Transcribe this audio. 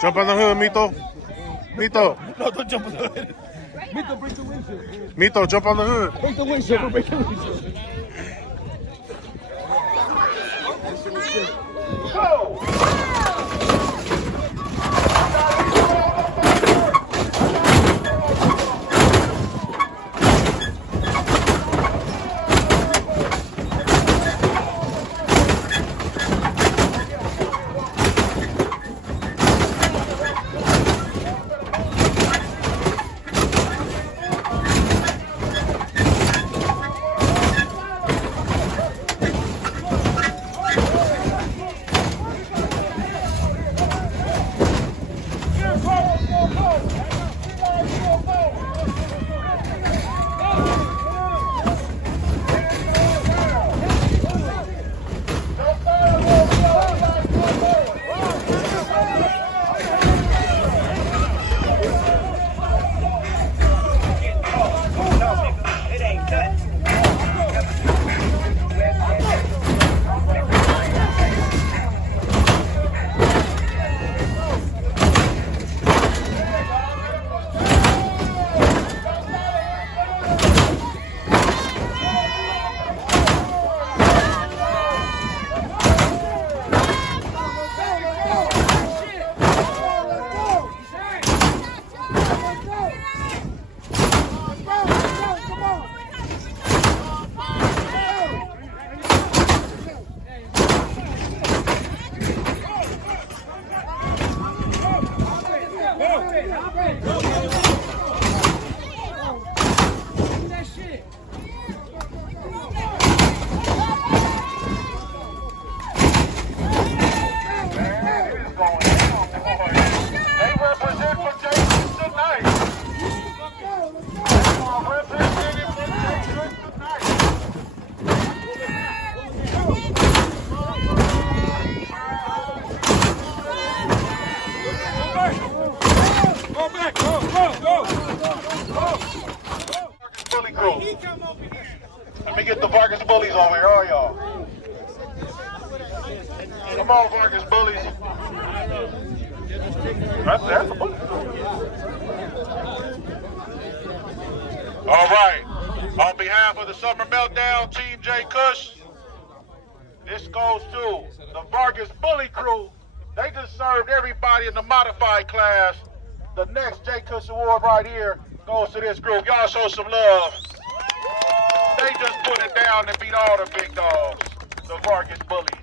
Jump on the hood, Mito. Mito. No, don't jump on the hood. Mito, break the windshield. Mito, jump on the hood. Break the windshield, break the windshield. Go! Let me get the Vargas bullies over here, all y'all. Come on, Vargas bullies. That's the bully. All right. On behalf of the Summer Meltdown, Team J Kush, this goes to the Vargas bully crew. They just served everybody in the modified class. The next J Kush Award right here goes to this group. Y'all show some love. They just put it down and beat all the big dogs, the Vargas bullies.